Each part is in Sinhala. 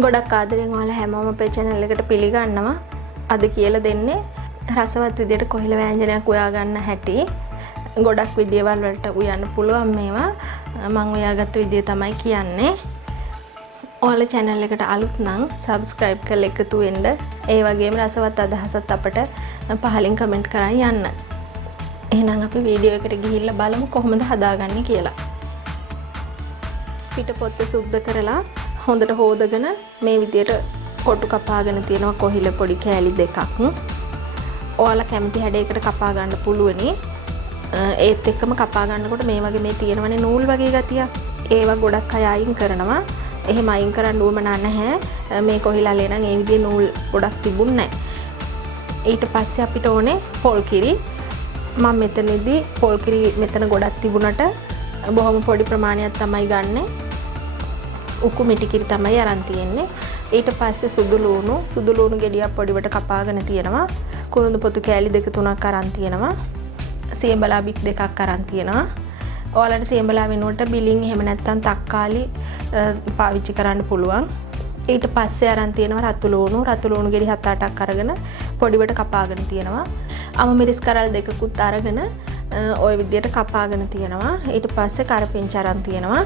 ගොඩක් ආදරෙන් ඔයාලා හැමෝම අපේ channel එකට පිළිගන්නවා. අද කියලා දෙන්නේ රසවත් විදියට කොහිල ව්‍යංජනයක් උයා ගන්න හැටි. ගොඩක් විදියවල් වලට උයන්න පුළුවන් මේවා. මම උයාගත්ත විදිය තමයි කියන්නේ. ඔයාලා channel එකට අලුත් නම් subscribe කරලා එකතු වෙන්න. ඒ වගේම රසවත් අදහසත් අපට පහලින් comment කරන් යන්න. එහෙනම් අපි වීඩියෝ එකට ගිහිල්ලා බලමු කොහොමද හදාගන්නේ කියලා. පිටපොත්ත සුද්ධ කරලා හොඳට හොදගෙන මේ විදියට කොටු කපාගෙන තියෙනවා කොහිල පොඩි කෑලි දෙකක්. ඔයාලා කැමති හැඩයකට කපා ගන්න පුළුවනි. ඒත් එක්කම කපා ගන්නකොට මේ වගේ මේ තියෙනවනේ නූල් වගේ ගතියක්. ඒවා ගොඩක් අය අයින් කරනවා. එහෙම අයින් කරන්න උවමනා නැහැ. මේ කොහිලලේ නම් ඒ විදිහේ නූල් ගොඩක් තිබුණේ නැහැ. ඊට පස්සේ අපිට ඕනේ පොල් කිරි. මම මෙතනදී පොල් කිරි මෙතන ගොඩක් තිබුණට බොහොම පොඩි ප්‍රමාණයක් තමයි ගන්නෙ. උකු මිටි කිරි තමයි අරන් තියෙන්නේ. ඊට පස්සේ සුදු ලුණු ගෙඩියක් පොඩිවට කපාගෙන තියෙනවා. කුරුඳු පොතු කෑලි 2-3ක් අරන් තියෙනවා. සියඹලා බික් 2ක් අරන් තියෙනවා. ඔයාලට සියඹලා වෙනුවට බිලින් එහෙම නැත්නම් තක්කාලි පාවිච්චි කරන්න පුළුවන්. ඊට පස්සේ අරන් තියෙනවා රතු ලුණු ගෙඩි 7-8ක් අරගෙන පොඩිවට කපාගෙන තියෙනවා. අම මිරිස් කරල් 2කුත් අරගෙන ওই විදියට කපාගෙන තියෙනවා. ඊට පස්සේ කරපිංච අරන් තියෙනවා.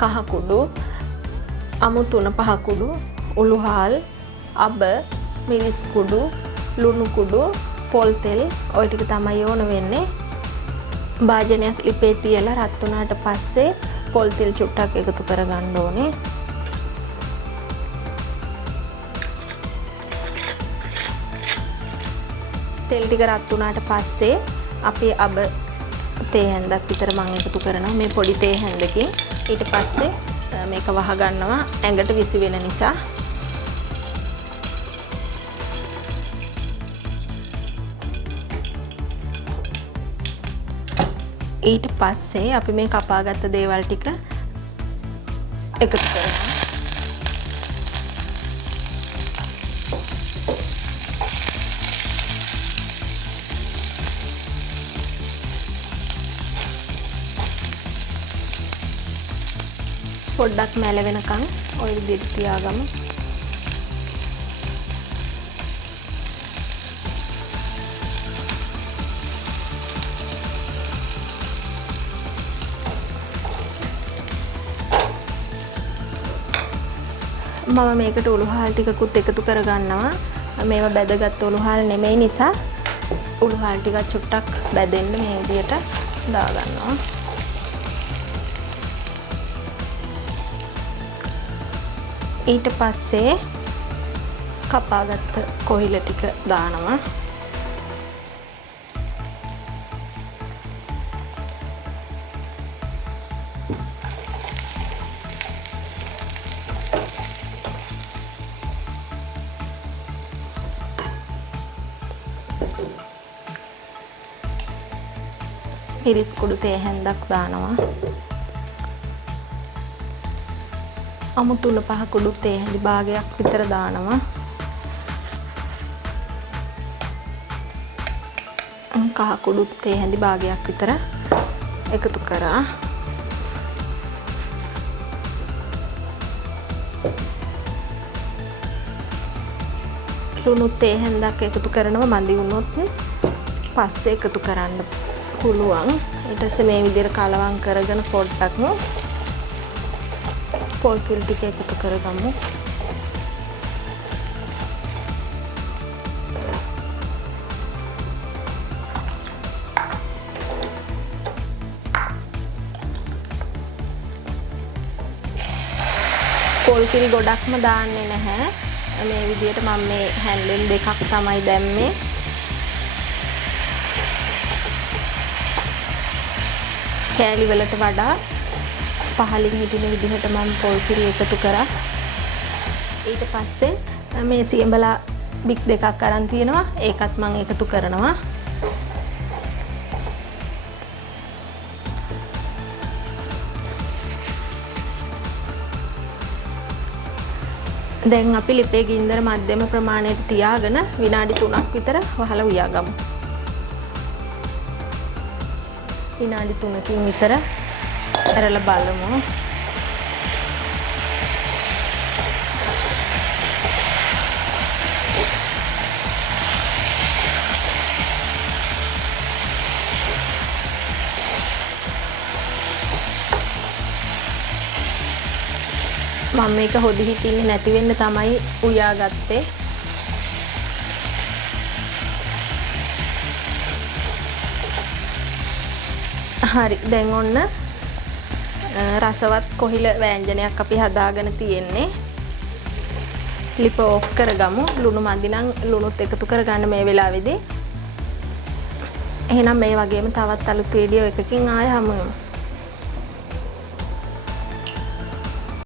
කහ කුඩු, අමු 3-5 කුඩු, උළුහාල්, අබ, මිරිස් කුඩු, ලුණු කුඩු, පොල් තෙල් ඔය ටික තමයි ඕන වෙන්නේ. භාජනයක් ලිපේ තියලා රත් වුණාට පස්සේ පොල් තෙල් චුට්ටක් එකතු කරගන්න ඕනේ. තෙල් ටික රත් වුණාට පස්සේ අපි අබ තේ හැන්දක් විතර මම එකතු කරනවා මේ පොඩි තේ හැන්දකින්. ඊට පස්සේ මේක වහ ගන්නවා ඇඟට විසි වෙන නිසා. ඊට පස්සේ අපි මේ කපාගත්ත දේවල් ටික එකතු කරනවා. පොඩ්ඩක් මැල වෙනකන් ඔය විදිහට තියාගමු. මම මේකට උළුහාල් ටිකකුත් එකතු කරගන්නවා. මේවා බැදගත් උළුහාල් නෙමෙයි නිසා උළුහාල් ටික චුට්ටක් බැදෙන්න මේ විදිහට දාගන්නවා. ඊට පස්සේ කපාගත්ත කොහිල ටික දානවා. මිරිස් කුඩු තේ හැන්දක් දානවා. අමු 3-5 කුඩු තේ හැඳි භාගයක් විතර දානවා. කහ කුඩු තේ හැඳි භාගයක් විතර එකතු කරා. ලුණු තේ හැන්දක් එකතු කරනවා මදි වුණොත් පස්සේ එකතු කරන්න පුළුවන්. ඊට පස්සේ මේ විදිහට කලවම් කරගෙන පොඩ්ඩක් පොල් කිරි ටික එකතු කරගමු. පොල් කිරි ගොඩක්ම දාන්නේ නැහැ. මේ විදිහට මම මේ හැන්ඩල් දෙකක් තමයි දැම්මේ. කෑලි වලට වඩා පහලින් හිටින විදිහට මම පොල් කිරි එකතු කරා. ඊට පස්සේ මේ සියඹලා බික් 2ක් අරන් තියෙනවා. ඒකත් මම එකතු කරනවා. දැන් අපි ලිපේ ගින්දර මධ්‍යම ප්‍රමාණයට තියාගෙන විනාඩි 3ක් විතර වහලා උයාගමු. විනාඩි 3කින් විතර ඇරලා බලමු. මම මේක හොදි හිටින්නේ නැති වෙන්න තමයි උයාගත්තේ. හරි දැන් ඔන්න රසවත් කොහිල වෑංජනයක් අපි හදාගෙන තියෙන්නේ. ලිප ඕෆ් කරගමු. ලුණු මදි නම් ලුණුත් එකතු කරගන්න මේ වෙලාවේදී. එහෙනම් මේ වගේම තවත් අලුත් වීඩියෝ එකකින් ආයෙ හමු වෙමු.